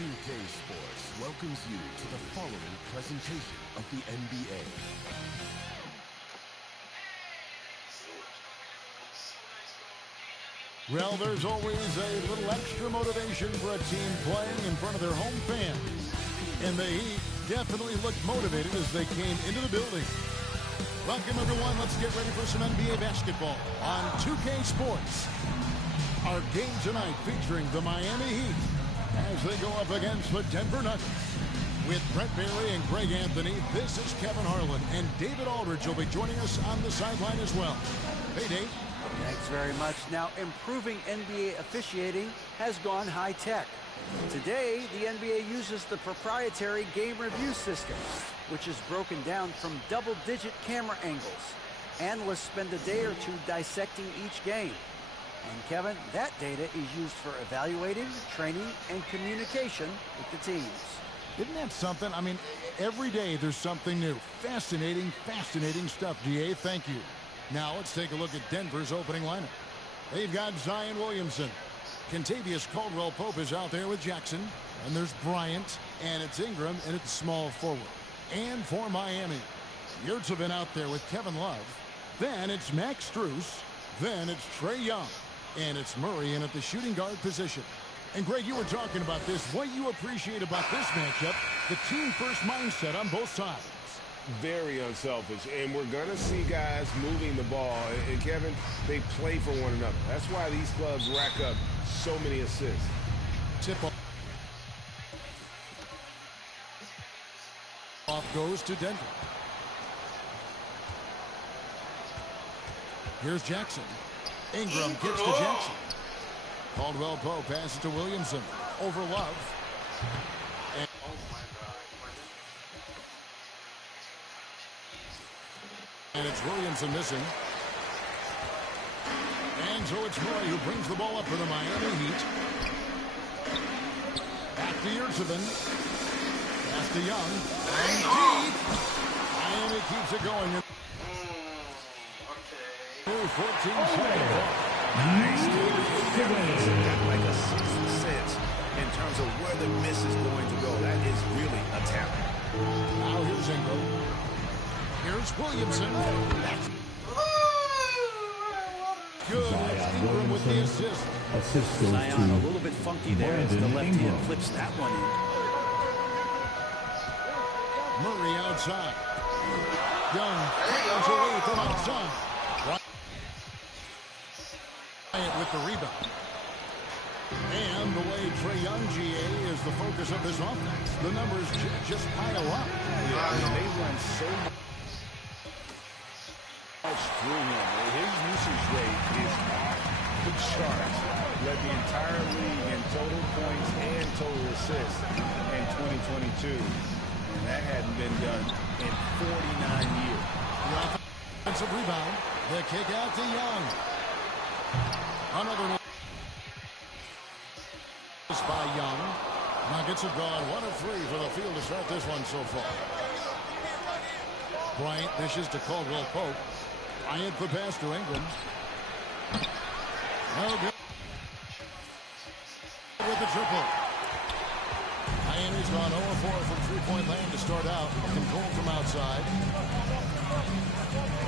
2K Sports welcomes you to the following presentation of the NBA. Well, there's always a little extra motivation for a team playing in front of their home fans. And the Heat definitely looked motivated as they came into the building. Welcome, everyone. Let's get ready for some NBA basketball on 2K Sports. Our game tonight featuring the Miami Heat as they go up against the Denver Nuggets. With Brett Barry and Greg Anthony, this is Kevin Harlan, and David Aldridge will be joining us on the sideline as well. Hey, Dave. Thanks very much. Now, improving NBA officiating has gone high-tech. Today, the NBA uses the proprietary game review system, which is broken down from double-digit camera angles. Analysts spend a day or two dissecting each game. And, Kevin, that data is used for evaluating, training, and communication with the teams. Isn't that something? I mean, every day there's something new. Fascinating, fascinating stuff, DA. Thank you. Now let's take a look at Denver's opening lineup. They've got Zion Williamson. Kentavious Caldwell-Pope is out there with Jackson. And there's Bryant. And it's Ingram, and it's small forward. And for Miami, Yurtsevin out there with Kevin Love. Then it's Max Strus. Then it's Trae Young. And it's Murray in at the shooting guard position. And, Greg, you were talking about this. What you appreciate about this matchup, the team-first mindset on both sides. Very unselfish, and we're going to see guys moving the ball. And, Kevin, they play for one another. That's why these clubs rack up so many assists. Tip-off goes to Denver. Here's Jackson. Ingram gets to Jackson. Caldwell-Pope passes to Williamson. Over Love. And it's Williamson missing. And so it's Murray who brings the ball up for the Miami Heat. Back to Yurtsevin. Pass to Young. And deep. Miami keeps it going. 14 seconds. Nice. Got like a sixth sense in terms of where the miss is going to go. That is really a talent. Now here's Ingram. Here's Williamson. That's good. It's Ingram with the assist. Zion a little bit funky there as the left hand flips that one in. Murray outside. Young goes away from outside. Bryant with the rebound. And the way Trae Young, GA, is the focus of this offense. The numbers just pile up. Yeah, they run so much through him. His usage rate is off the charts. Led the entire league in total points and total assists in 2022. And that hadn't been done in 49 years. The offensive rebound. The kick out to Young. Another miss by Young. Nuggets have gone 1 of 3 for the field to start this one so far. Bryant dishes to Caldwell-Pope. Bryant the pass to Ingram. No good. With the triple. Miami's gone 0 of 4 from three-point land to start out. Control from outside.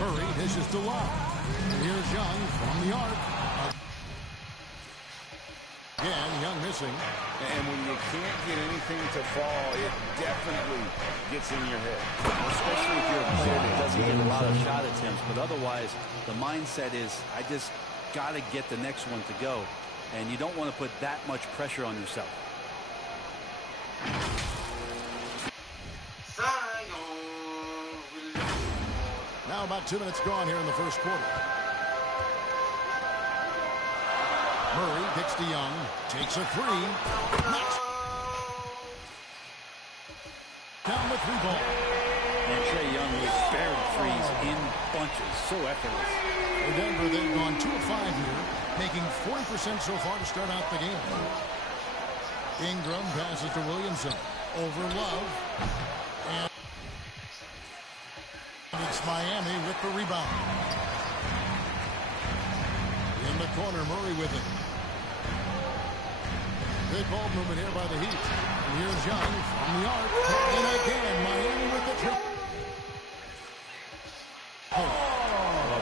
Murray dishes to Love. Here's Young from the arc. Again, Young missing. And when you can't get anything to fall, it definitely gets in your head. Especially if you're a player that doesn't get a lot of shot attempts. But otherwise, the mindset is, I just got to get the next one to go. And you don't want to put that much pressure on yourself. Now about 2 minutes gone here in the first quarter. Murray kicks to Young. Takes a three. Knocks down the 3 ball. And Trae Young with barrel threes in bunches. So effortless. For Denver, they've gone 2 of 5 here, making 40% so far to start out the game. Ingram passes to Williamson. Over Love. And it's Miami with the rebound. In the corner, Murray with it. Good ball movement here by the Heat. And here's Young from the arc. And again, Miami with the trick.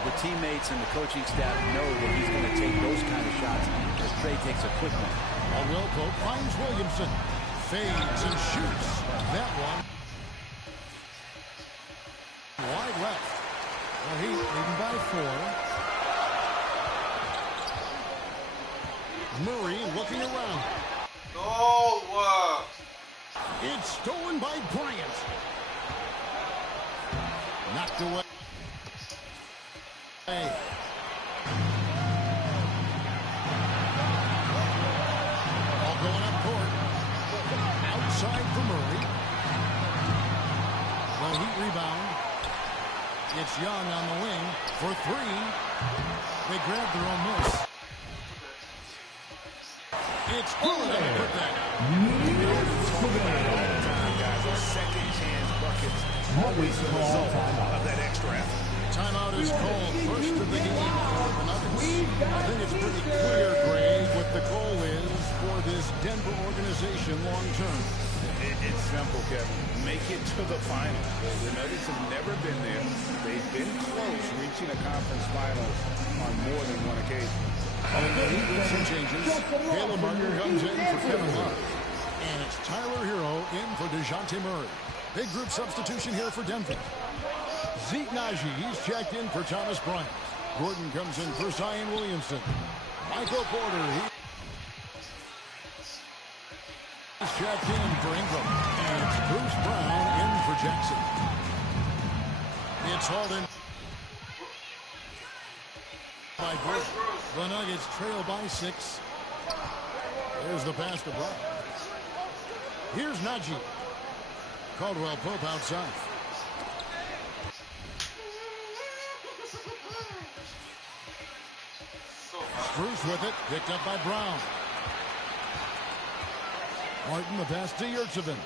The teammates and the coaching staff know that he's going to take those kind of shots as Trey takes a quick one. Wilco finds Williamson. Fades and shoots. That one. Wide left. The Heat leading by 4. Murray looking around. No! It's stolen by Bryant. Knocked away. All going up court. Outside for Murray. The Heat rebound. It's Young on the wing for 3. They grab their own miss. It's Holiday with that. Guys, a second chance buckets always the result of that extra effort. Timeout is called. First of the game for the Nuggets. I think it's pretty clear, Greg, what the goal is for this Denver organization long term. It's simple, Kevin. Make it to the finals. The Nuggets have never been there. They've been close reaching a conference finals on more than one occasion. And the Heat with some changes. Caleb Martin comes in for Kevin Love. And it's Tyler Hero in for DeJounte Murray. Big group substitution here for Denver. Zeke Naji, he's checked in for Thomas Bryant. Gordon comes in for Zion Williamson. Michael Porter, he's checked in for Ingram. And it's Bruce Brown in for Jackson. It's hauled in by Bruce. The Nuggets trail by 6. There's the pass to Brown. Here's Naji. Caldwell Pope outside. Bruce with it, picked up by Brown. Martin the pass to Yurtsevin.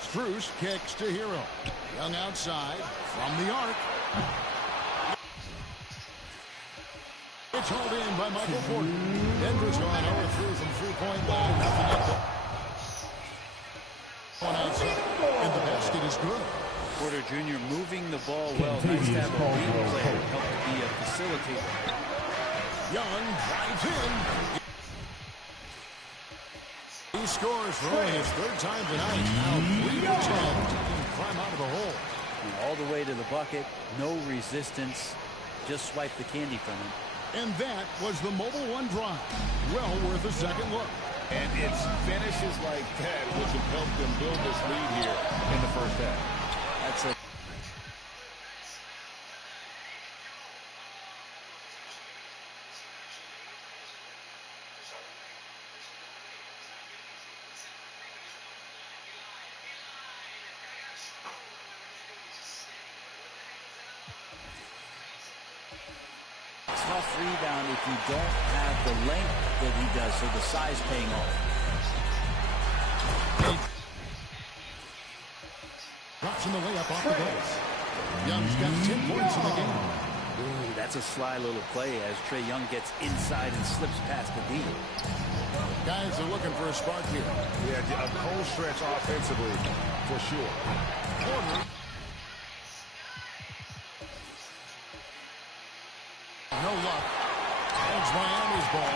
Strus kicks to Hero. Young outside from the arc. It's hauled in by Michael Porter. Denver's gone 0-3 from three-point line. Nothing up there. One outside. And the basket is good. Porter Jr. moving the ball well. Nice to have a lead player help to be a facilitator. Young drives in. He scores for only his 3rd time tonight. Now 3-10 to climb out of the hole. And all the way to the bucket. No resistance. Just swipe the candy from him. And that was the Mobile One drive. Well worth a second look. And it's finishes like that which have helped them build this lead here in the first half. That's it. Tough rebound if you don't have the length that he does, so the size paying off. Drops in the layup off the glass. Young's got 10 points in the game. Ooh, that's a sly little play as Trae Young gets inside and slips past the D. Guys are looking for a spark here. Yeah, a cold stretch offensively for sure. Porter. No luck. It's Miami's ball.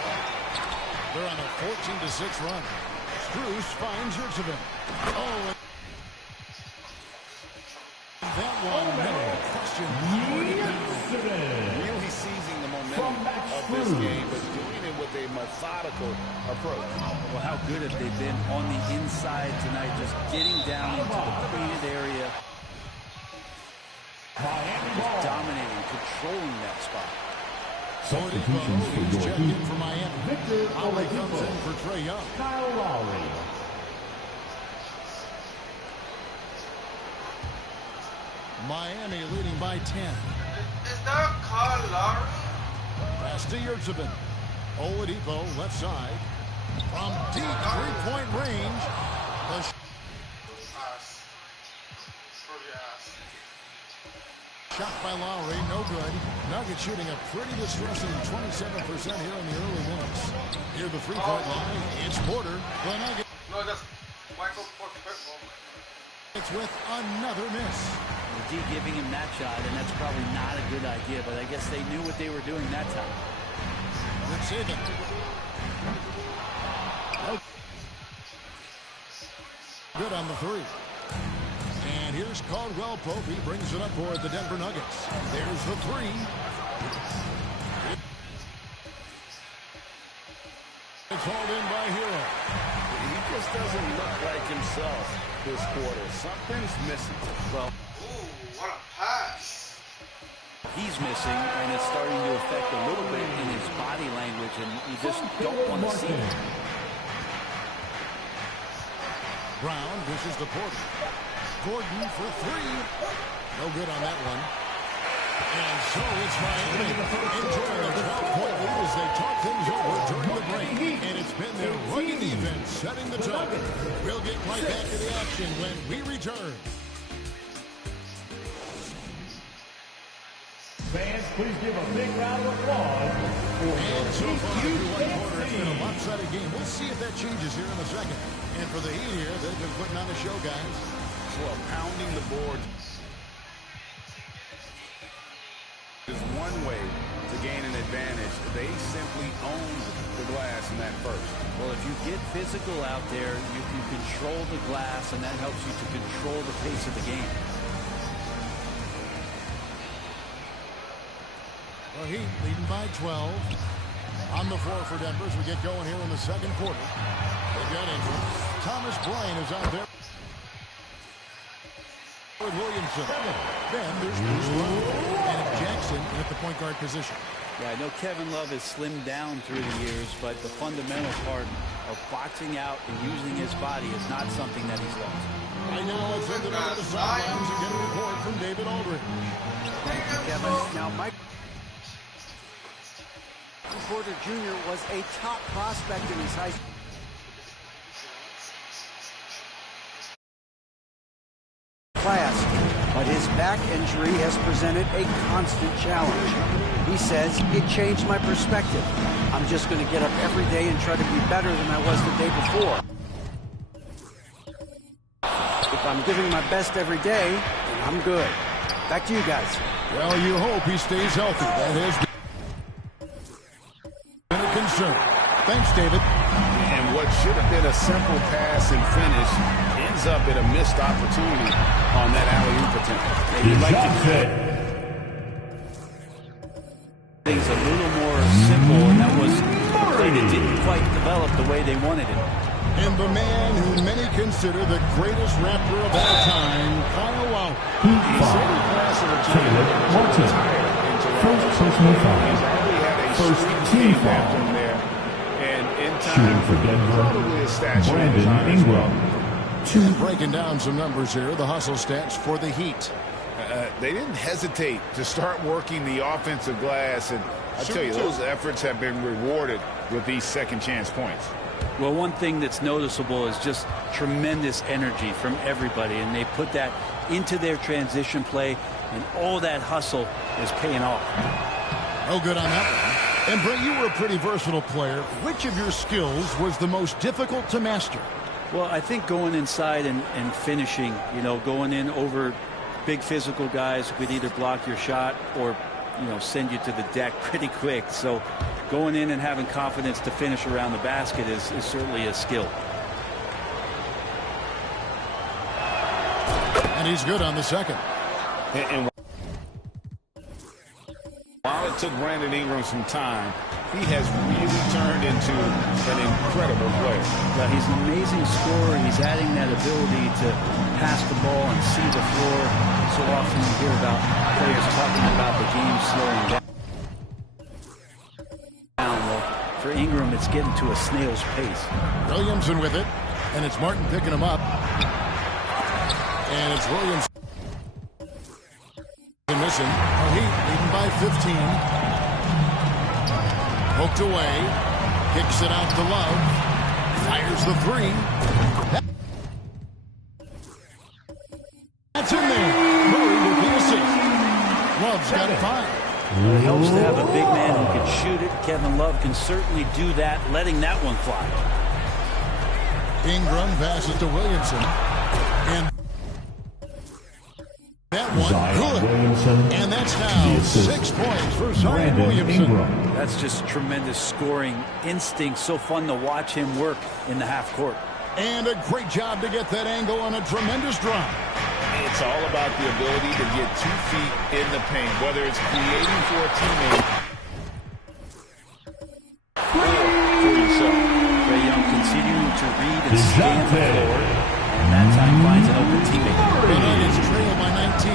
They're on a 14-6 run. Strus finds Yurtsevin. Oh, that one, no question. Really seizing the momentum of this game, but doing it with a methodical approach. Well, how good have they been on the inside tonight, just getting down into the painted area. Just dominating, controlling that spot. Substitutions for your team. For Miami. Lowry comes in for Trae Young. Kyle Lowry. Miami leading by 10. Is that Kyle Lowry? Pass to Yurtsevin. Oladipo left side. From deep three-point range. The Ass. For your ass. Shot by Lowry, no good. Nuggets shooting a pretty distressing 27% here in the early minutes. Near the three-point line, it's Porter. The Nuggets. No, that's Michael Porter. It's with another miss. D giving him that shot, and that's probably not a good idea, but I guess they knew what they were doing that time. Rick Saban. Good on the three. And here's Caldwell Pope. He brings it up for the Denver Nuggets. There's the three. It's hauled in by Hero. He just doesn't look like himself this quarter. Something's missing. Well, Ooh, what a pass. He's missing, and it's starting to affect a little bit in his body language, and you just don't want to see it. Brown dishes to Porter. Gordon for three. No good on that one. And so it's Miami enjoying a 12-point lead as they talk things over during the break. And it's been their rugged defense setting the tone. We'll get right back to the action when we return. Fans, please give a big round of applause. And so far through one quarter, it's been a lopsided game. We'll see if that changes here in the second. And for the Heat here, they've been putting on a show, guys. well, pounding the board is one way to gain an advantage. They simply owned the glass in that first. Well, if you get physical out there, you can control the glass, and that helps you to control the pace of the game. Well, Heat leading by 12. On the floor for Denver as we get going here in the second quarter. They've got Ingram. Thomas Bryant is out there with Williamson. Then there's Bruce Brown and Jackson at the point guard position. Yeah, I know Kevin Love has slimmed down through the years, but the fundamental part of boxing out and using his body is not something that he's lost. Right now, let's send it over to the sidelines and get a report from David Aldridge. Thank you, Kevin. Now, Mike Porter Jr. was a top prospect in his high school class, but his back injury has presented a constant challenge. He says, it changed my perspective. I'm just going to get up every day and try to be better than I was the day before. If I'm giving my best every day, then I'm good. Back to you guys. Well, you hope he stays healthy. That has been a concern. Thanks, David. And what should have been a simple pass and finish ends up in a missed opportunity on that alley-oop attempt. You'd like to fit. Things a little more simple, and that was a play that didn't quite develop the way they wanted it. And the man who many consider the greatest rapper of all time, Kyle Lowry. First personal foul. First team foul. Shooting for Denver, Brandon Ingram. Breaking down some numbers here, the hustle stats for the Heat. They didn't hesitate to start working the offensive glass, and I tell you, those efforts have been rewarded with these second chance points. Well, one thing that's noticeable is just tremendous energy from everybody, and they put that into their transition play, and all that hustle is paying off. Oh, good on that one. And Brett, you were a pretty versatile player. Which of your skills was the most difficult to master? Well, I think going inside and finishing, you know, going in over big physical guys who could either block your shot or, you know, send you to the deck pretty quick. So going in and having confidence to finish around the basket is certainly a skill. And he's good on the second. And while it took Brandon Ingram some time, he has really turned into an incredible player. Yeah, he's an amazing scorer. He's adding that ability to pass the ball and see the floor. So often you hear about players talking about the game slowing down. Well, for Ingram, it's getting to a snail's pace. Williamson with it, and it's Martin picking him up. And it's Williamson missing. Oh, Heat leading by 15. Poked away. Kicks it out to Love. Fires the three. That's in there. Murray with the assist. Love's got 5. It helps to have a big man who can shoot it. Kevin Love can certainly do that, letting that one fly. Ingram passes to Williamson. And that one good. Williamson. And that's now 6 points for Zion Williamson. Ingram. That's just tremendous scoring instinct. So fun to watch him work in the half court. And a great job to get that angle on a tremendous drive. It's all about the ability to get 2 feet in the paint, whether it's creating for a teammate or for yourself. Trae Young continuing to read and scan the floor, and that time finds an open teammate. The Nuggets trail by 19.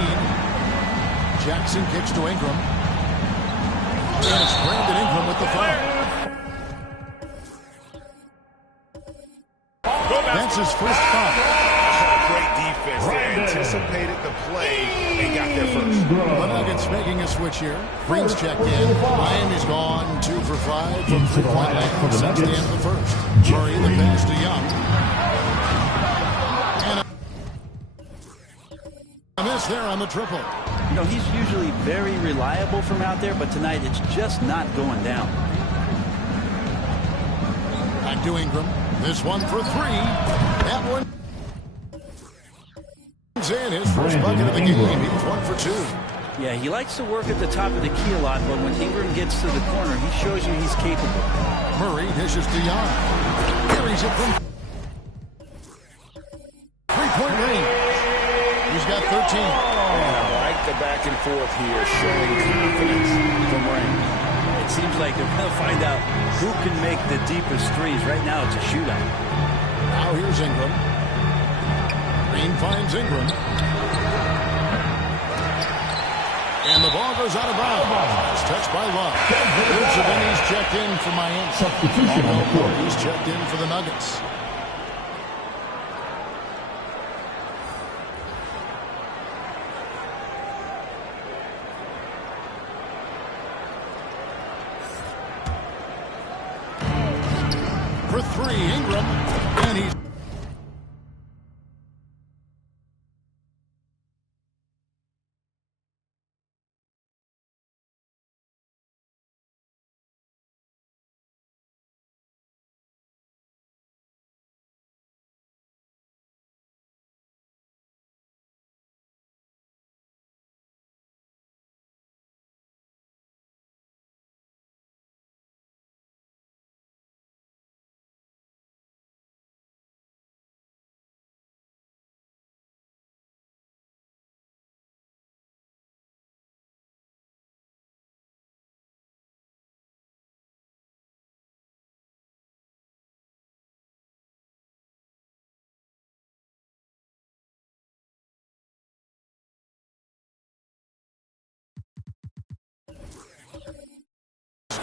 Jackson kicks to Ingram. And it's Brandon Ingram with the foul. That's his first foul. Great defense. They anticipated the play and got there first. The Nuggets making a switch here. Green's checked in. Miami's gone 2 for 5 from 3-point land since the end of the first. Murray the pass to Young. And a miss there on the triple. You know, he's usually very reliable from out there, but tonight it's just not going down. Back to Ingram. This one for 3. That one in his first bucket of the game. He's 1 for 2. Yeah, he likes to work at the top of the key a lot, but when Ingram gets to the corner, he shows you he's capable. Murray dishes to Young. Carries it from 3-point range. He's got 13. And I like the back and forth here, showing confidence from Ring. It seems like they're going to find out who can make the deepest threes. Right now, it's a shootout. Now here's Ingram. Green finds Ingram. And the ball goes out of bounds. It's touched by Love. He's checked in for Miami. Substitution on the court. He's checked in for the Nuggets. For 3, Ingram. And he's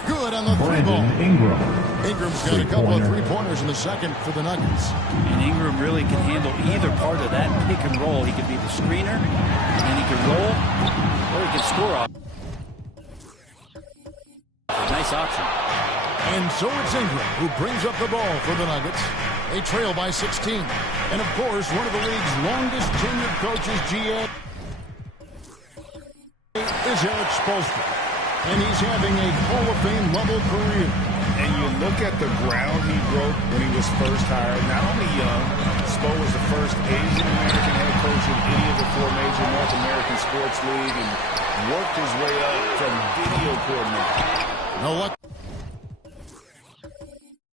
good on the 3 ball. Ingram. Ingram's got a couple of 3-pointers in the second for the Nuggets. And Ingram really can handle either part of that pick and roll. He can be the screener, and he can roll, or he can score off. Nice option. And so it's Ingram who brings up the ball for the Nuggets. They trail by 16. And, of course, one of the league's longest tenured coaches, GA, is Eric Spoelstra. And he's having a Hall of Fame level career. And you look at the ground he broke when he was first hired. Not only young, Spo was the first Asian-American head coach in any of the 4 major North American sports leagues and worked his way up from video coordinator. No luck.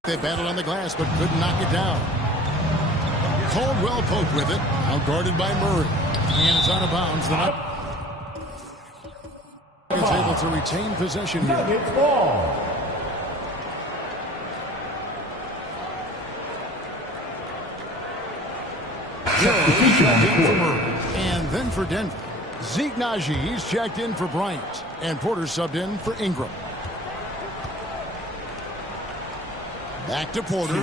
They battled on the glass but couldn't knock it down. Caldwell Pope with it, out guarded by Murray. And it's out of bounds. The Nuggets able to retain possession here. Nuggets ball. Substitution on the court. And then for Denver, Zeke Naji, he's checked in for Bryant. And Porter subbed in for Ingram. Back to Porter.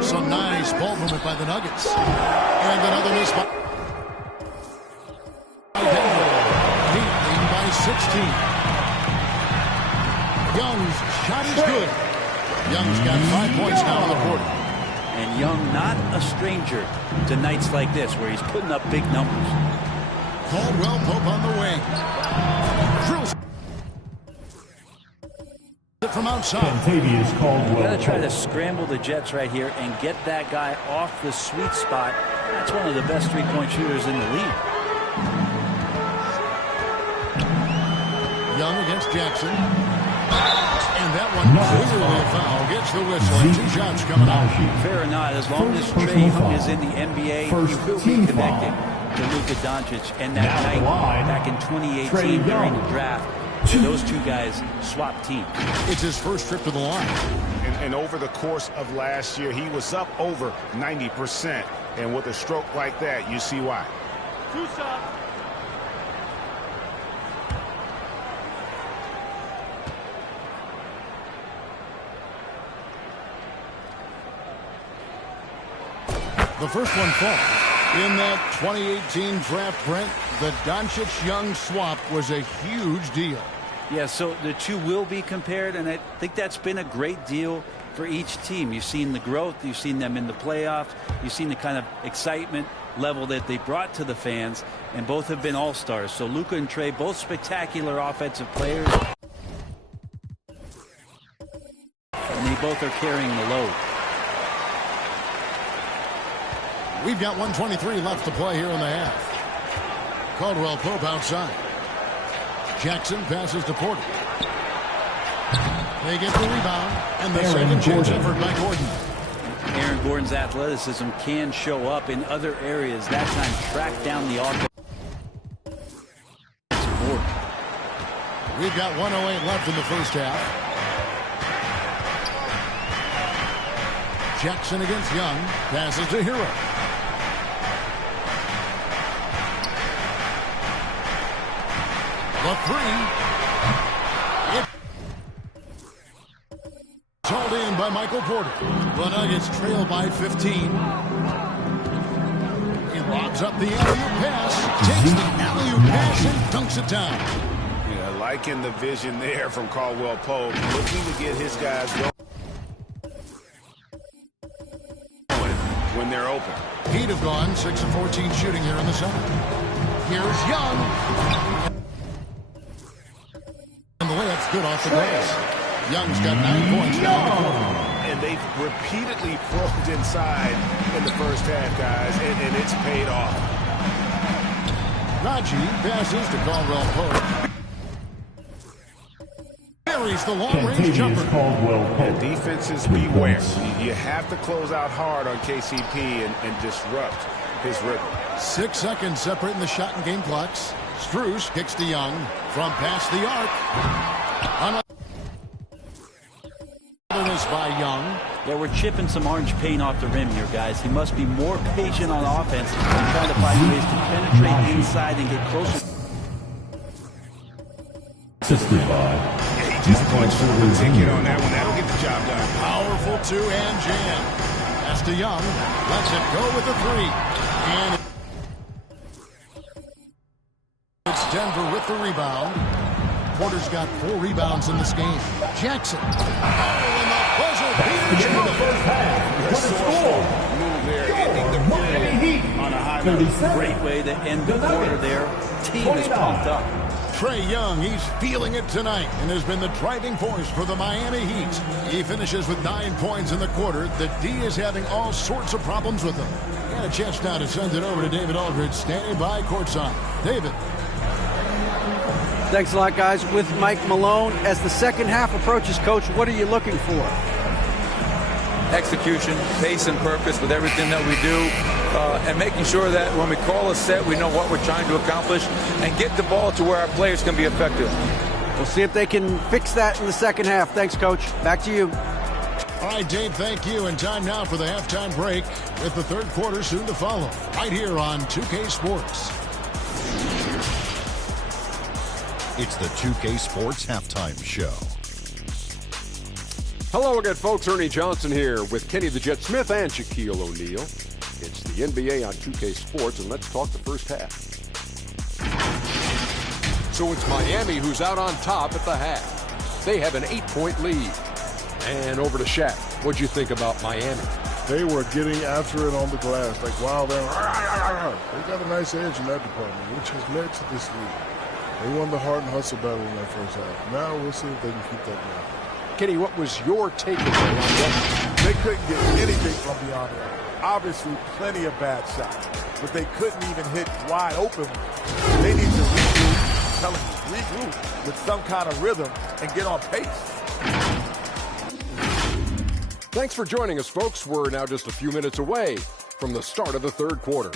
Some nice ball movement by the Nuggets. And another miss by Denver. Heat leading by 16. Young's shot is good. Young's got 5 points now in the quarter. And Young not a stranger to nights like this where he's putting up big numbers. Caldwell Pope on the wing. Drills it from outside. Kentavious Caldwell. Got to try to scramble the Jets right here and get that guy off the sweet spot. That's one of the best three-point shooters in the league. Young against Jackson. And that one clearly a foul. Gets the whistle. And 2 shots coming out. Fair or not, as long as Trae Young is in the NBA, he will be connecting to Luka Doncic. And that night back in 2018 during the draft, those two guys swapped teams. It's his first trip to the line. And over the course of last year, he was up over 90%. And with a stroke like that, you see why. The first one falls. In that 2018 draft, Brent, the Doncic-Young swap was a huge deal. Yeah, so the two will be compared, and I think that's been a great deal for each team. You've seen the growth. You've seen them in the playoffs. You've seen the kind of excitement level that they brought to the fans, and both have been all-stars. So Luka and Trae, both spectacular offensive players, and they both are carrying the load. We've got 1:23 left to play here in the half. Caldwell Pope outside. Jackson passes to Porter. They get the rebound, and the second chance effort by Gordon. Aaron Gordon's athleticism can show up in other areas. That time track down the offense. We've got 1:08 left in the first half. Jackson against Young. Passes to Hero. The three. It's hauled in by Michael Porter. The Nuggets trail by 15. He lobs up the alley-oop pass. Takes the alley-oop pass and dunks it down. Yeah, liking the vision there from Caldwell Pope. Looking to get his guys going when they're open. He'd have gone 6 of 14 shooting here in the second. Here's Young. And the layup's good off the glass. Young's got 9 points now. And they've repeatedly probed inside in the first half, guys, and it's paid off. Raji passes to Caldwell Pope. Buries the long-range jumper. And defenses beware. You have to close out hard on KCP and disrupt his rhythm. 6 seconds separating the shot and game clocks. Strus kicks to Young from past the arc. By Young. Yeah, we're chipping some orange paint off the rim here, guys. He must be more patient on offense and trying to find ways to penetrate inside and get closer. Assisted by. He just punched the ticket on that one. That'll get the job done. Powerful two-hand jam. Pass to Young. Lets it go with the three. And it's Denver with the rebound. Porter's got 4 rebounds in this game. Jackson. Oh, and the buzzer beater in the first half. What a score! Move there, ending the Miami Heat on a high note. Great way to end the quarter there. Team is pumped up. Trae Young, he's feeling it tonight and has been the driving force for the Miami Heat. He finishes with 9 points in the quarter. The D is having all sorts of problems with him. Got a chance now to send it over to David Aldridge, standing by courtside. David. Thanks a lot, guys. With Mike Malone, as the second half approaches, Coach, what are you looking for? Execution, pace and purpose with everything that we do, and making sure that when we call a set, we know what we're trying to accomplish and get the ball to where our players can be effective. We'll see if they can fix that in the second half. Thanks, Coach. Back to you. All right, Dave, thank you. And time now for the halftime break with the third quarter soon to follow. Right here on 2K Sports. It's the 2K Sports Halftime Show. Hello again, folks. Ernie Johnson here with Kenny the Jet Smith and Shaquille O'Neal. It's the NBA on 2K Sports, and let's talk the first half. So it's Miami who's out on top at the half. They have an 8-point lead. And over to Shaq. What'd you think about Miami? They were getting after it on the glass. Like, wow, they got a nice edge in that department, which has led to this lead. They won the hard and hustle battle in that first half. Now we'll see if they can keep that going. Kenny, what was your takeaway on what? They couldn't get anything from beyond the arc. Obviously, plenty of bad shots, but they couldn't even hit wide open ones. They need to regroup, tell them to regroup with some kind of rhythm and get on pace. Thanks for joining us, folks. We're now just a few minutes away from the start of the third quarter.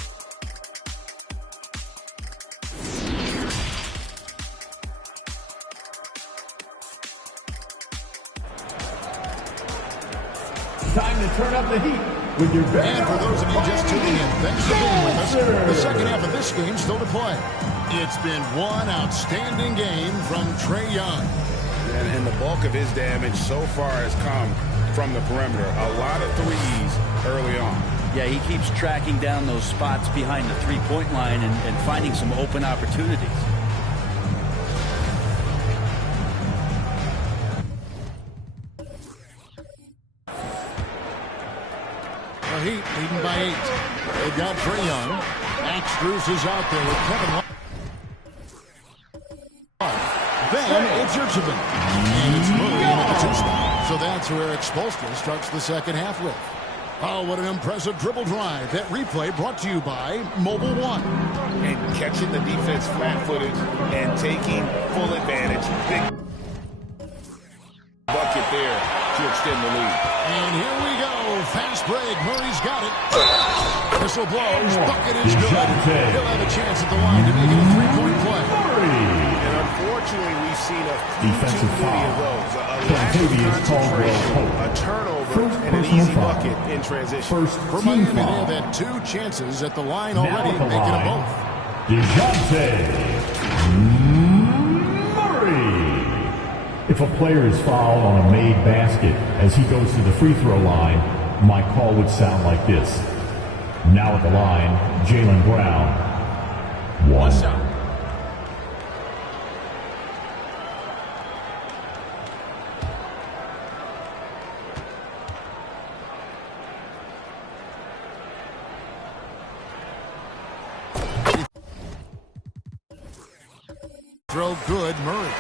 Time to turn up the heat with your best. And for those of you just tuning in, thanks for being with us. The second half of this game still to play. It's been one outstanding game from Trae Young. And the bulk of his damage so far has come from the perimeter. A lot of threes early on. Yeah, he keeps tracking down those spots behind the three-point line and finding some open opportunities. The Heat leading by 8. They've got Trae Young. Max Strus is out there with Kevin Love. Then it's Williamson. And it's moving into the 2 spot. So that's where Expulstra starts the second half with. Oh, what an impressive dribble drive. That replay brought to you by Mobile One. And catching the defense flat-footed and taking full advantage. Big bucket there to extend the lead. And here we go. Fast break. Murray's got it. Whistle blows. Bucket is good. He'll have a chance at the line to make it a 3-point play. And unfortunately, we've seen a few too many of those. A lack of concentration, a turnover, and an easy bucket in transition. For Miami, they have had 2 chances at the line already, making them both. If a player is fouled on a made basket as he goes to the free throw line, my call would sound like this. Now at the line, Jaylen Brown. 1. Throw good, Murray.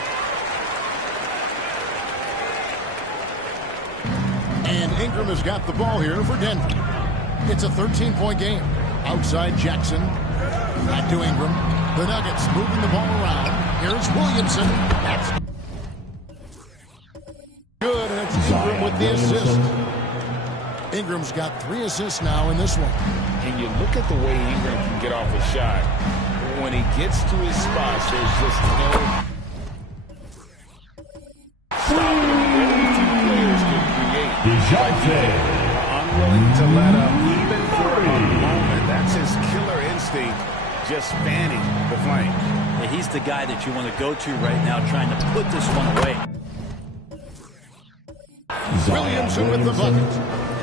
And Ingram has got the ball here for Denver. It's a 13-point game. Outside Jackson. Back to Ingram. The Nuggets moving the ball around. Here's Williamson. That's good, and it's Ingram with the assist. Ingram's got 3 assists now in this one. And you look at the way Ingram can get off a shot. When he gets to his spots, there's just no stopping him. Very few players can create. Unwilling to let up even for a moment. That's his killer instinct, just fanning the flank. Yeah, he's the guy that you want to go to right now, trying to put this one away. Williamson with the bucket.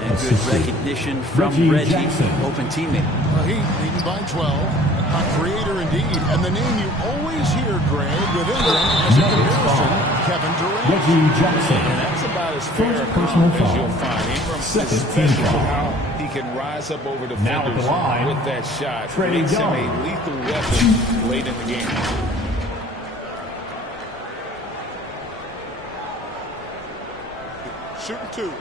And good recognition from Reggie, open teammate. Heat leading by 12. A creator indeed, and the name you always hear, Greg, with Ingram as a comparison, Kevin Durant. Reggie Jackson. And that's about as fair First a personal comp as you'll find. Ingram is special how he can rise up over defenders with that shot. Makes him a lethal weapon late in the game. Shooting 2.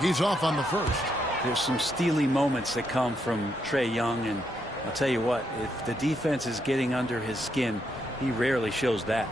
He's off on the first. There's some steely moments that come from Trae Young, and I'll tell you what, if the defense is getting under his skin, he rarely shows that.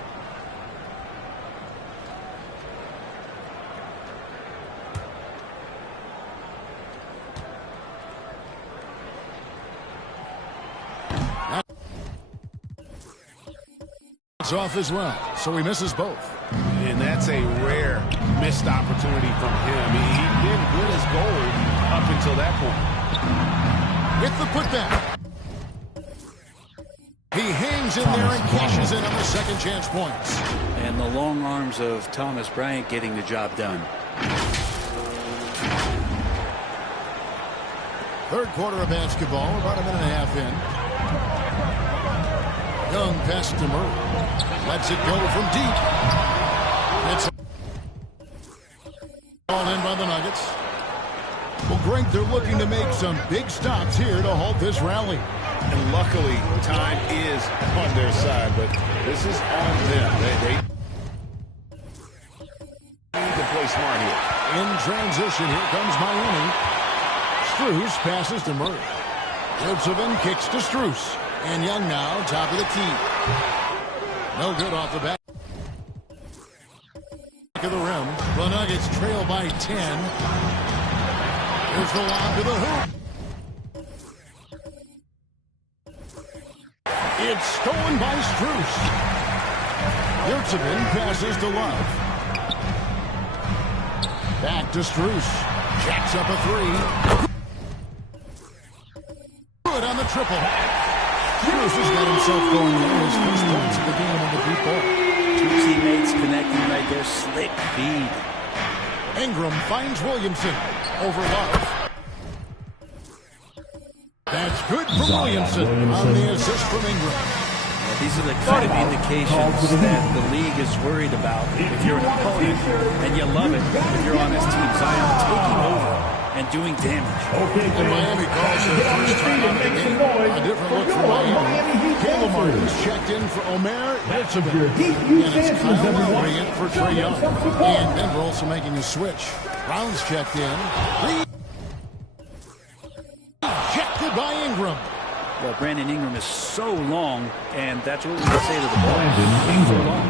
It's off as well, so he misses both. And that's a rare missed opportunity from him. He didn't win his goal up until that point. With the putback. He hangs in there and cashes in on the second chance points. And the long arms of Thomas Bryant getting the job done. Third quarter of basketball, about a minute and a half in. Young pass to Murray. Lets it go from deep. It's on think they're looking to make some big stops here to halt this rally. And luckily, time is on their side, but this is on them. They need to play smart here. In transition, here comes Miami. Strus passes to Murray. Williamson kicks to Strus. And Young now, top of the key. No good off the back of the rim. The Nuggets trail by 10. Here's the lob to the hoop. It's stolen by Strus. Williamson passes to Love. Back to Strus. Jacks up a three. Good on the triple. Strus has got himself going there. His first points of the game on the deep ball. Two teammates connecting right there. Slick feed. Ingram finds Williamson over Love. That's good for Williamson on the assist from Ingram. These are the kind of indications that the league is worried about if you're an opponent and you love it if you're on this team. Zion taking over and doing damage. And Miami calls their first time out of the game. A different look for Miami. Caleb Martin's checked in for Omer. That's a good. And it's Kyle Lowry in for Trae Young. And Denver also making a switch. Brown's checked in. Rejected by Ingram. Well, Brandon Ingram is so long, and that's what we would say to the ball. So long.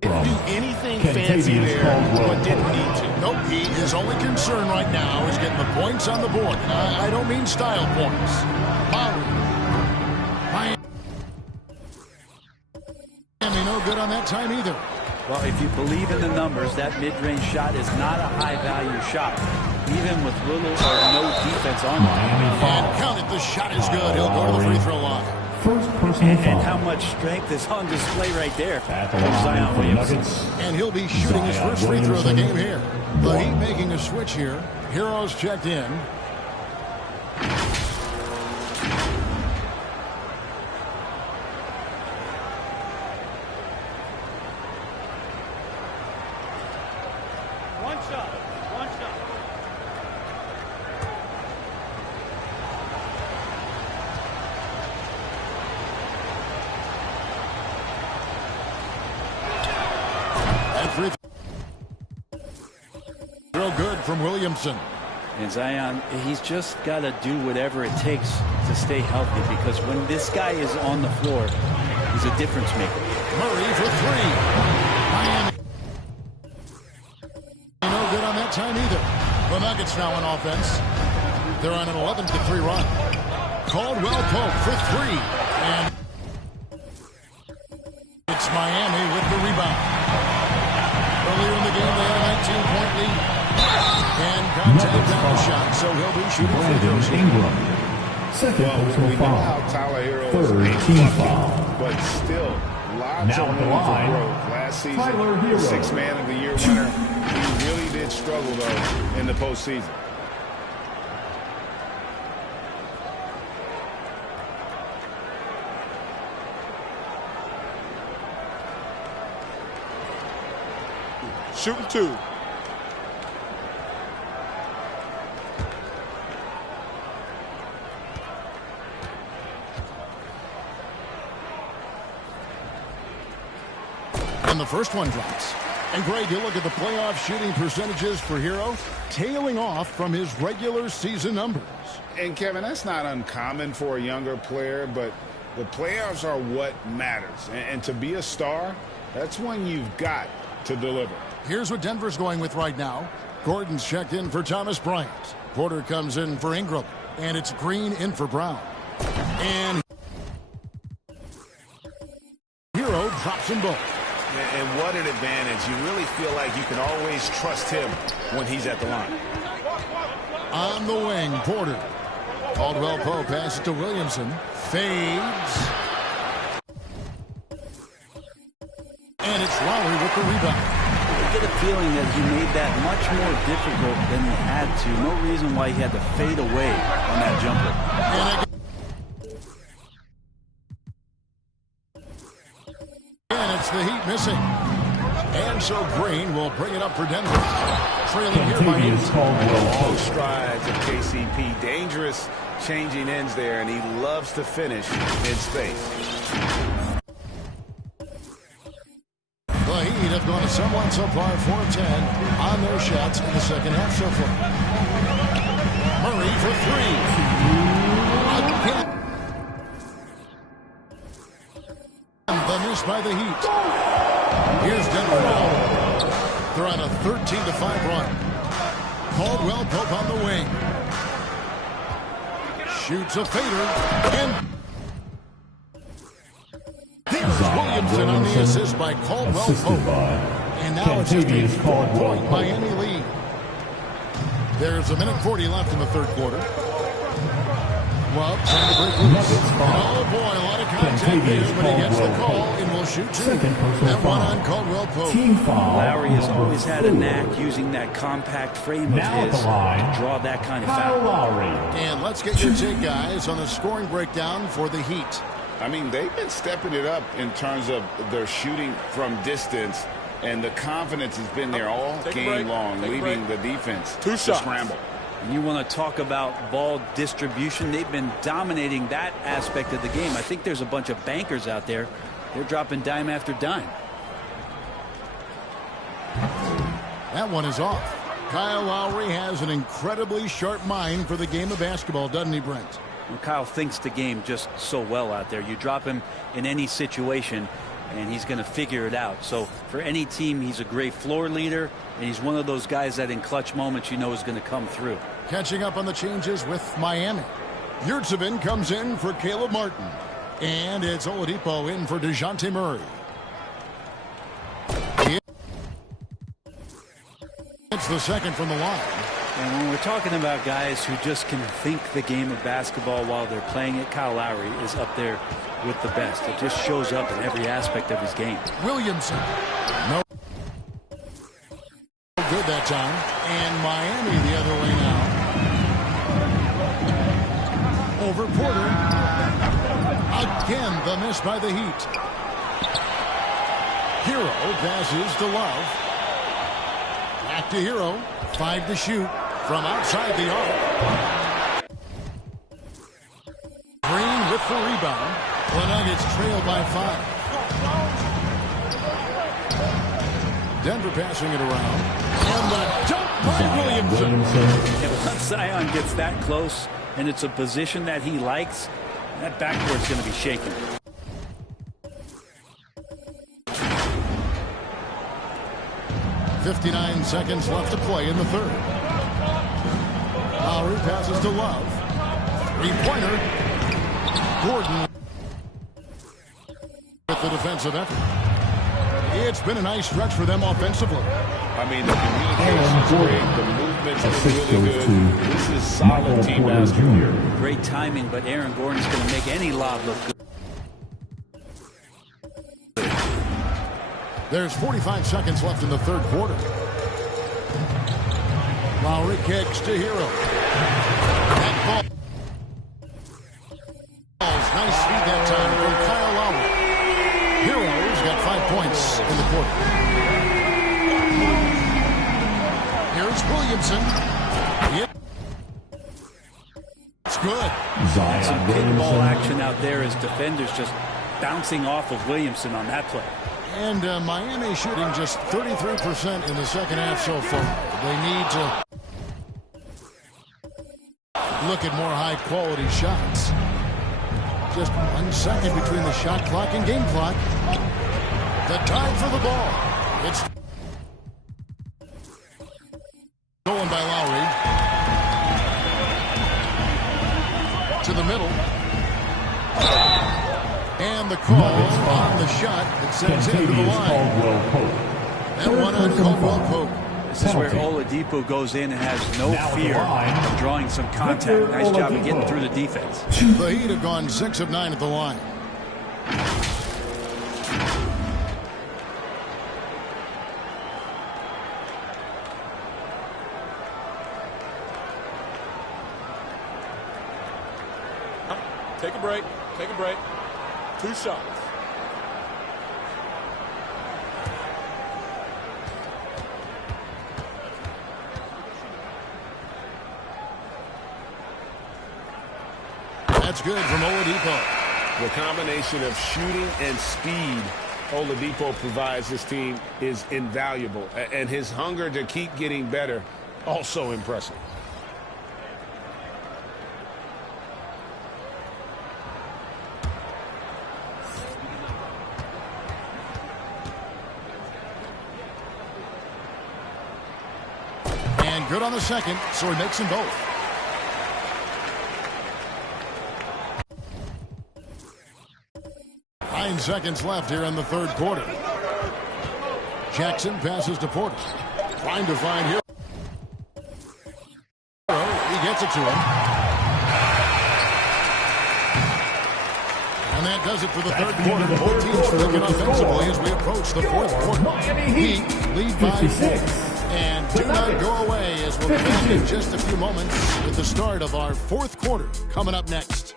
Didn't do anything fancy there, but didn't need to. Nope, his only concern right now is getting the points on the board. I don't mean style points. Miami no good on that time either. Well, if you believe in the numbers, that mid-range shot is not a high-value shot, even with little or no defense on it. And count it, the shot is good. He'll go to the free throw line. First personal foul. And how much strength is on display right there for Zion Williamson. And he'll be shooting his first free throw of the game here. The Heat making a switch here. Heroes checked in. One shot. That free throw good from Williamson. And Zion, he's just got to do whatever it takes to stay healthy, because when this guy is on the floor, he's a difference maker. Murray for three. Miami no good on that time either. The Nuggets now on offense. They're on an 11-3 run. Caldwell Pope for three. And it's Miami with the rebound. Earlier in the game, they had a 19-point lead. And contact down the shot, so he'll be shooting free throws. Ingram. Second personal We know foul. how Tyler Hero Third is team bucket, foul. but still lots Now of at the room for line, growth. Last season, Tyler Hero. Sixth Man of the Year winner. He really did struggle, though, in the postseason. Shooting two. And the first one drops. And Greg, you look at the playoff shooting percentages for Hero, tailing off from his regular season numbers. And, Kevin, that's not uncommon for a younger player, but the playoffs are what matters. And to be a star, that's when you've got to deliver. Here's what Denver's going with right now. Gordon's checked in for Thomas Bryant. Porter comes in for Ingram. And it's Green in for Brown. And Hero drops them both. And what an advantage. You really feel like you can always trust him when he's at the line. On the wing, Porter. Caldwell Pope passes to Williamson. Fades. And it's Lowry with the rebound. I get a feeling that he made that much more difficult than he had to. No reason why he had to fade away on that jumper. And it's the Heat missing. And so Green will bring it up for Denver. Trailing here by 8. Long strides of KCP. Dangerous changing ends there, and he loves to finish in space. The Heat have gone somewhat so far 4-10 on their shots in the second half so far. Murray for 3. Again. The miss by the Heat. Here's Denver now. They're on a 13-5 run. Caldwell Pope on the wing. Shoots a fader. And there's Williamson on the assist by Caldwell Pope. And now it's just a 4-point Miami lead. There's 1:40 left in the third quarter. Love trying to break loose. Oh boy, a lot of contact there, but he gets the call and will shoot 2. That one on Caldwell Pope. Lowry has always had a knack using that compact frame of his to draw that kind of foul. And let's get your take, guys, on the scoring breakdown for the Heat. I mean, they've been stepping it up in terms of their shooting from distance, and the confidence has been there all game long, leaving the defense to scramble. And you want to talk about ball distribution. They've been dominating that aspect of the game. I think there's a bunch of bankers out there. They're dropping dime after dime. That one is off. Kyle Lowry has an incredibly sharp mind for the game of basketball, doesn't he, Brent? Well, Kyle thinks the game just so well out there. You drop him in any situation, and he's going to figure it out. So for any team, he's a great floor leader, and he's one of those guys that in clutch moments you know is going to come through. Catching up on the changes with Miami. Yurtsevin comes in for Caleb Martin. And it's Oladipo in for DeJounte Murray. It's the second from the line. And when we're talking about guys who just can think the game of basketball while they're playing it, Kyle Lowry is up there with the best. It just shows up in every aspect of his game. Williamson. No good that time. And Miami the other way now. Over Porter. Again, the miss by the Heat. Hero passes to Love. Back to Hero. 5 to shoot from outside the arc. Green with the rebound. The Nuggets trail by 5. Denver passing it around. And the dunk by Williamson. And once Zion gets that close, and it's a position that he likes, that backcourt's going to be shaking. .59 seconds left to play in the third. Lowry passes to Love. Three-pointer. Gordon with the defensive effort. It's been a nice stretch for them offensively. I mean, the communication's great. The movement's really good. This is solid team basketball. Great timing, but Aaron Gordon's going to make any lob look good. There's 45 seconds left in the third quarter. Lowry kicks to Hero. That ball. Nice feed that time from Kyle Lowry. Hero's got 5 points in the quarter. Here's Williamson. Yep. It's good. Some pinball action out there as defenders just bouncing off of Williamson on that play. And Miami shooting just 33% in the second half so far. They need to look at more high-quality shots. Just 1 second between the shot clock and game clock. The time for the ball. It's going by Lowry. To the middle. And the call on the shot that sends him to the line. That one on Caldwell Pope. This is where Oladipo goes in and has no fear of drawing some contact. Nice job of getting through the defense. The Heat have gone 6 of 9 at the line. Take a break. Take a break. 2 shots. it's good from Oladipo. The combination of shooting and speed Oladipo provides this team is invaluable. And his hunger to keep getting better, also impressive. And good on the second, so he makes them both. Nine seconds left here in the third quarter. Jackson passes to Porter. Trying to find here. He gets it to him. And that does it for the third quarter. Both teams looking offensively as we approach the fourth quarter. Heat lead by 4. And do not go away as we'll be back in just a few moments with the start of our fourth quarter coming up next.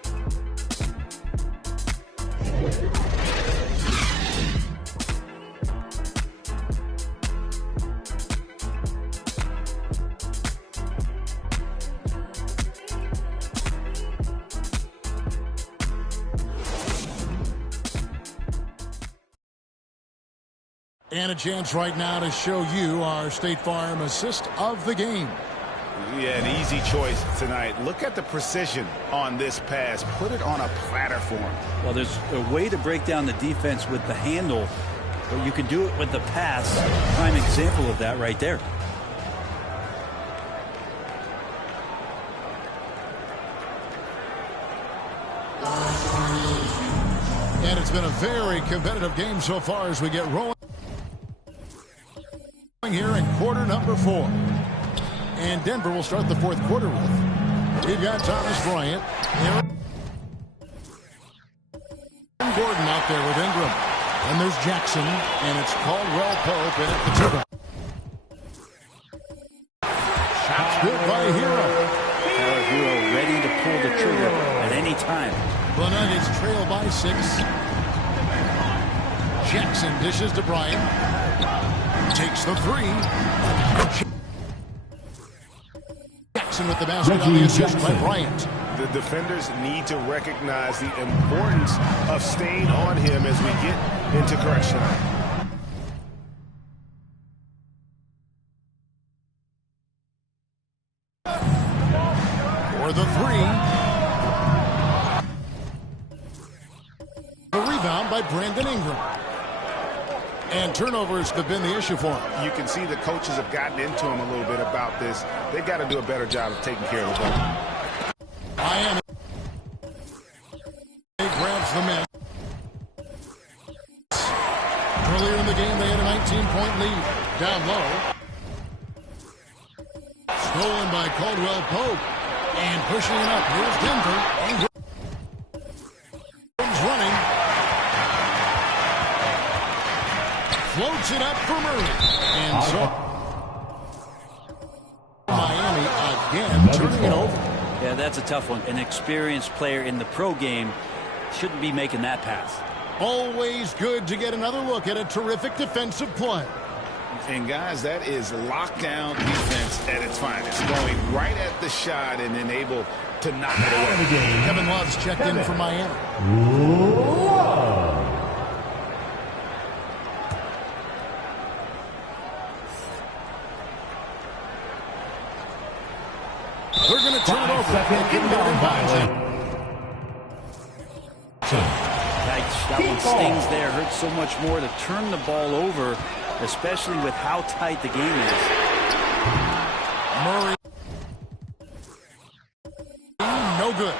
And a chance right now to show you our State Farm assist of the game. Yeah, an easy choice tonight. Look at the precision on this pass. Put it on a platter for him. Well, there's a way to break down the defense with the handle, but you can do it with the pass. Prime example of that right there. And it's been a very competitive game so far as we get rolling here in quarter number 4. And Denver will start the fourth quarter with. We've got Thomas Bryant. Aaron Gordon out there with Ingram. And there's Jackson. And it's Caldwell Pope in at the tip. Shots good by Hero. Hero ready to pull the trigger at any time. The Nuggets trail by 6. Jackson dishes to Bryant. Takes the 3. Jackson with the basket on the assist by Bryant. The defenders need to recognize the importance of staying on him as we get into correction. For the 3. The rebound by Brandon Ingram. And turnovers have been the issue for him. You can see the coaches have gotten into him a little bit about this. They've got to do a better job of taking care of the ball. Miami grabs the miss. Earlier in the game, they had a 19-point lead. Down low. Stolen by Caldwell Pope. And pushing it up. Here's Denver. Ingram's running. Floats it up for Murray. And so Miami again turning it over. Yeah, that's a tough one. An experienced player in the pro game shouldn't be making that pass. Always good to get another look at a terrific defensive play. And guys, that is lockdown defense at its finest. Going right at the shot and then able to knock it away. Kevin Love's checked in for Miami. They're going to turn it over. That one stings there. Hurts so much more to turn the ball over, especially with how tight the game is. Murray. No good.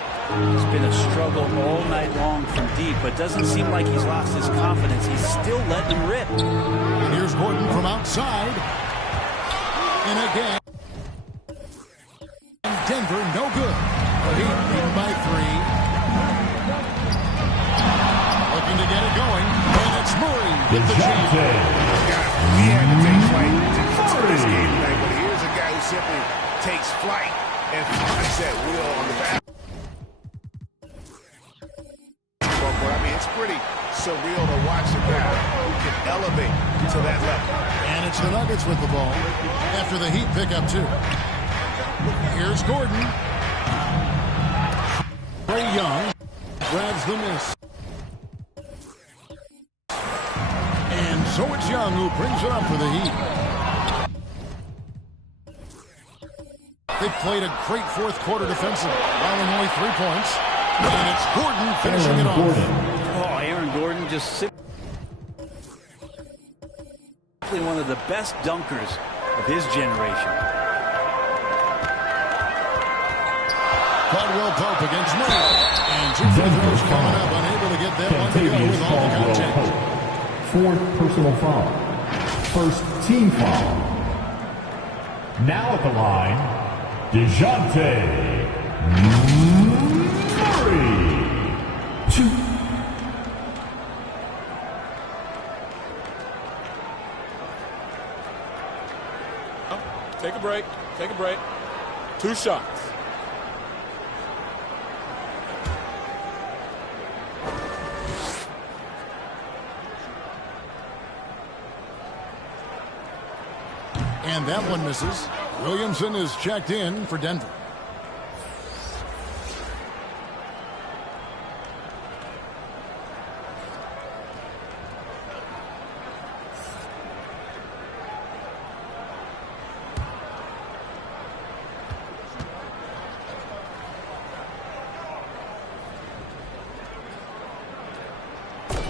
It's been a struggle all night long from deep, but doesn't seem like he's lost his confidence. He's still letting him rip. And here's Gordon from outside. And again. Denver, no good. Heat leading by 3. Looking to get it going. And it's Murray with the jam. He had to take flight to this game tonight, but here's a guy who simply takes flight and finds that wheel on the back. But I mean, it's pretty surreal to watch a guy who can elevate to that level. And it's the Nuggets with the ball after the Heat pick up 2. Here's Gordon. Trey Young grabs the miss. And so it's Young who brings it up for the Heat. They played a great fourth quarter defensively, allowing only 3 points. And it's Gordon finishing it off. Oh, Aaron Gordon just sitting. One of the best dunkers of his generation. Caldwell Pope against Murray. And 2 free throws coming up, unable to get that one to go with all the contact. Fourth personal foul. First team foul. Now at the line, DeJounte Murray. 2. Take a break. Take a break. 2 shots. And that one misses. Williamson is checked in for Denver.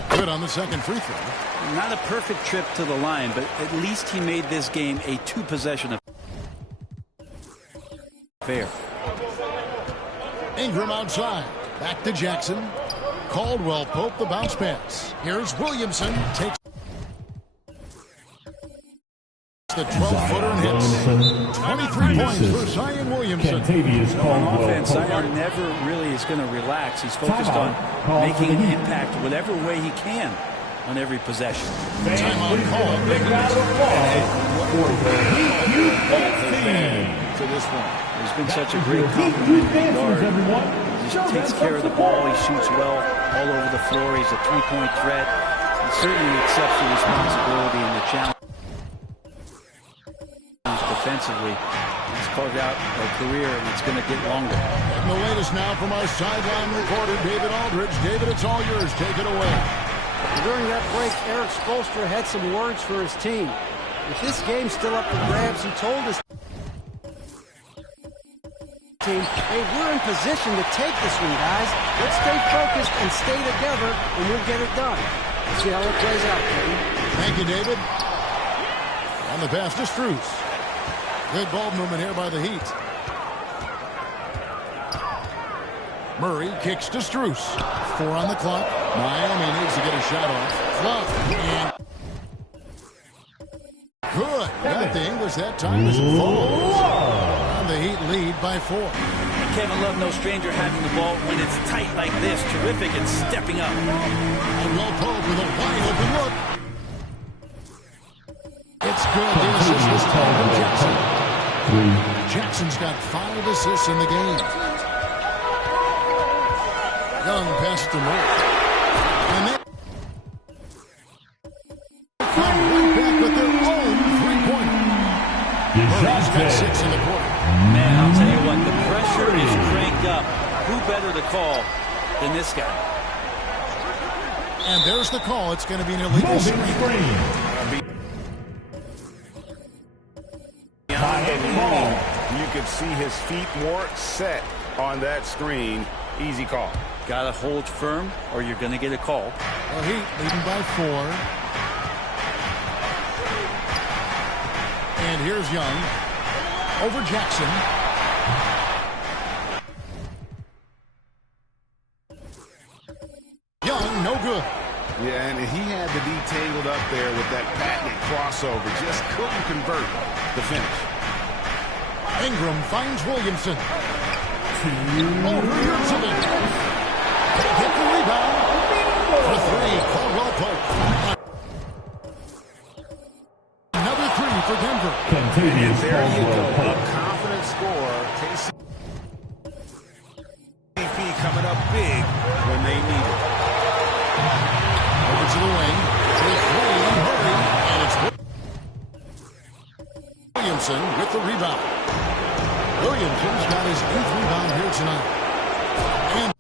Good on the second free throw. Not a perfect trip to the line, but at least he made this game a 2-possession affair. Ingram outside. Back to Jackson. Caldwell Pope the bounce pass. Here's Williamson. Takes the 12-footer and hits. 23 points for Zion Williamson. On offense, Zion never really is going to relax. He's focused on making an impact whatever way he can on every possession. Timeout call. To this one. He's been such a great complimentary guard. He just takes care of the ball. He shoots well all over the floor. He's a three-point threat. He certainly accepts the responsibility and the challenge. Defensively, he's carved out a career, and it's going to get longer. And the latest now from our sideline reporter, David Aldridge. David, it's all yours. Take it away. During that break, Eric Spoelstra had some words for his team. With this game still up for grabs, he told his team, hey, we're in position to take this one, guys. Let's stay focused and stay together, and we'll get it done. Let's see how it plays out, Kevin. Thank you, David. On the pass to Strus. Good ball movement here by the Heat. Murray kicks to Strus. 4 on the clock. Miami needs to get a shot off. Flop. And good. Got the English that time as it falls. And the Heat lead by 4. Kevin Love, no stranger having the ball when it's tight like this. Terrific and stepping up. And Will Pope with a wide open look. It's good. The assist was called from Jackson. Jackson's got 5 assists in the game. Young pass to Moore. And they come right back with their own three-pointer. Murray's got 6 in the quarter. Man, I'll tell you what, the pressure is cranked up. Who better to call than this guy? And there's the call. It's going to be an illegal screen. You could see his feet more set on that screen. Easy call. Got to hold firm or you're going to get a call. Well, Heat leading by 4. And here's Young over Jackson. Young, no good. Yeah, and he had to be tangled up there with that patented crossover. Just couldn't convert the finish. Ingram finds Williamson. Over Williamson. Get the rebound. For 3, Caldwell Pope. Another 3 for Denver. And there you go. A confident score. KCP coming up big when they need it. Over to the wing. For 3, Murray. And it's Williamson with the rebound. Williamson's got his 8th rebound here tonight. And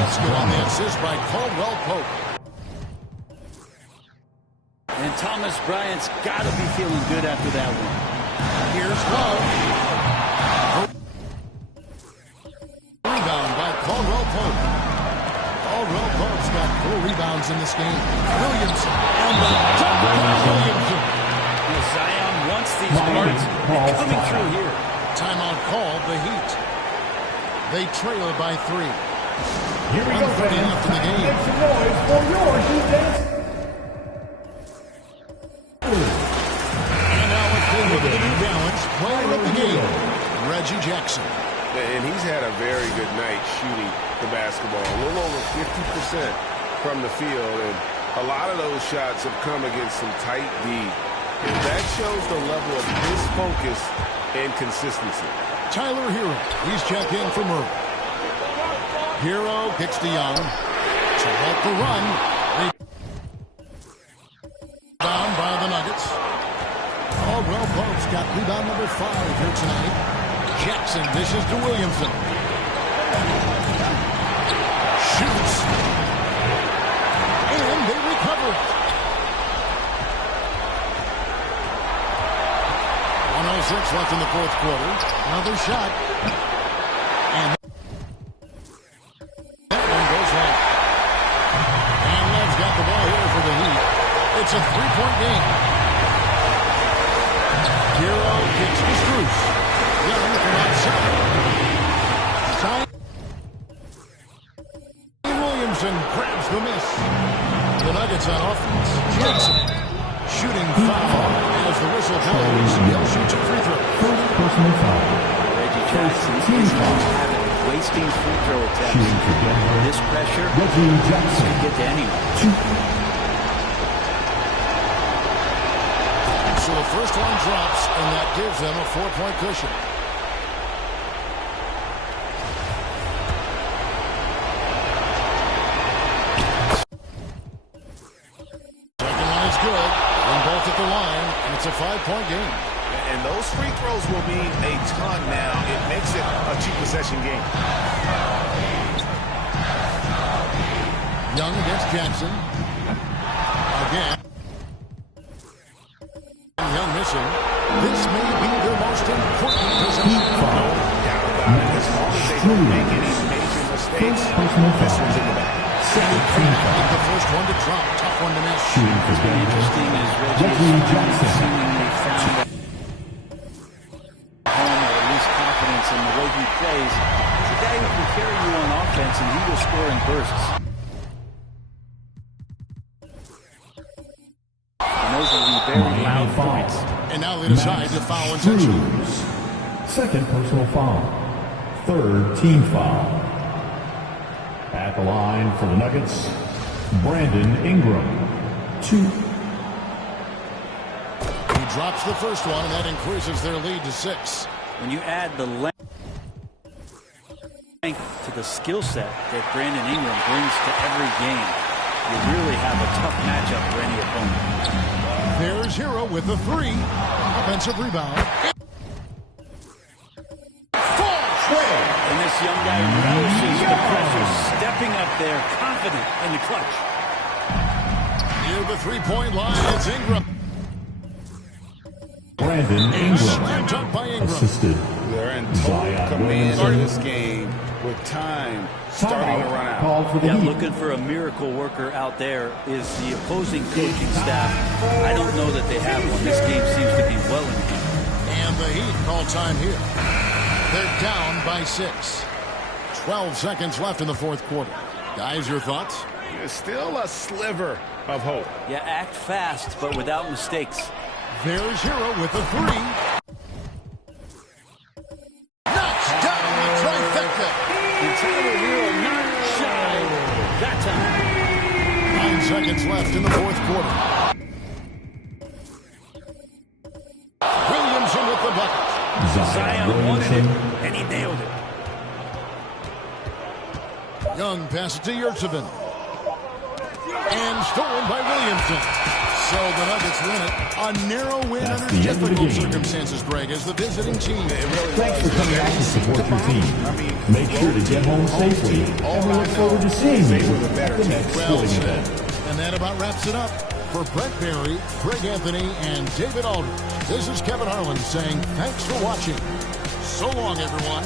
basket on the assist by Caldwell Pope. And Thomas Bryant's got to be feeling good after that one. Here's Love. Rebound by Caldwell Pope. Caldwell Pope's got 4 rebounds in this game. Williamson. And the top by Williamson. Zion wants these guards coming through here. Timeout called, the Heat. They trail by 3. Here we go, fans. Left in the game. Make some noise for your defense. And now let's take a look at the New Balance player of the game, Reggie Jackson. And he's had a very good night shooting the basketball. A little over 50% from the field. And a lot of those shots have come against some tight D. And that shows the level of his focus and consistency. Tyler Hero, he's checked in from Irving. Hero kicks to Young. To help the run. Rebound by the Nuggets. Caldwell Pope's got rebound number 5 here tonight. Jackson dishes to Williamson. Shoots. And they recover it. 1:06 left in the fourth quarter. Another shot. And that one goes long. And Love's got the ball here for the Heat. It's a 3-point game. Hero kicks to Strus. Young from outside. Williamson grabs the miss. The Nuggets on offense. Jackson. Shooting foul as the whistle blows. He'll shoot 2 free throws. First personal foul. Reggie Jackson is wasting free throw attempts. This pressure Reggie Jackson can get to anyone. So the first one drops, and that gives them a 4-point cushion. Second one is good. Both at the line, and it's a 5-point game. And those free throws will mean a ton now. It makes it a 2-possession game. Young against Jackson. Again. Young missing. This may be their most important possession. No doubt about it. As long as they don't make any major mistakes, this one's in the back. The first one to drop, tough one to miss. Shooting for Interesting is Reggie Jackson seemingly found home, or at least confidence in the way he plays. He's a guy who can carry you on offense, and he will score in bursts. And those will be very loud points. And now they decide to foul intentionally. Second personal foul. Third team foul. At the line for the Nuggets, Brandon Ingram. 2. He drops the first one, and that increases their lead to 6. When you add the length to the skill set that Brandon Ingram brings to every game, you really have a tough matchup for any opponent. There's Hero with the 3. Offensive rebound. And this young guy relishes the pressure, stepping up there, confident in the clutch. Near the 3-point line, it's Ingram. Brandon Ingram. By Ingram. Assisted. They're in total command of this game with time starting to run out. Looking for a miracle worker out there is the opposing coaching staff. I don't know that they have one. This game seems to be well in hand. And the Heat call time here. They're down by 6. 12 seconds left in the fourth quarter. Guys, your thoughts? There's still a sliver of hope. Yeah, act fast, but without mistakes. There's Hero with the 3. Knocks down the trifecta. And Tyler Hero not shy that time. 9 seconds left in the fourth quarter. Williamson with the bucket. Zion wanted it, and he nailed it. Young passes to Yurtsevin. And stolen by Williamson. So the Nuggets win it. A narrow win That's under the end of the difficult game. circumstances, Greg, as the visiting team. Thanks for coming out to support your team. Make sure to get home safely, and we look forward to seeing you at the next sporting event. And that about wraps it up. For Brent Barry, Greg Anthony, and David Aldridge, this is Kevin Harlan saying thanks for watching. So long, everyone.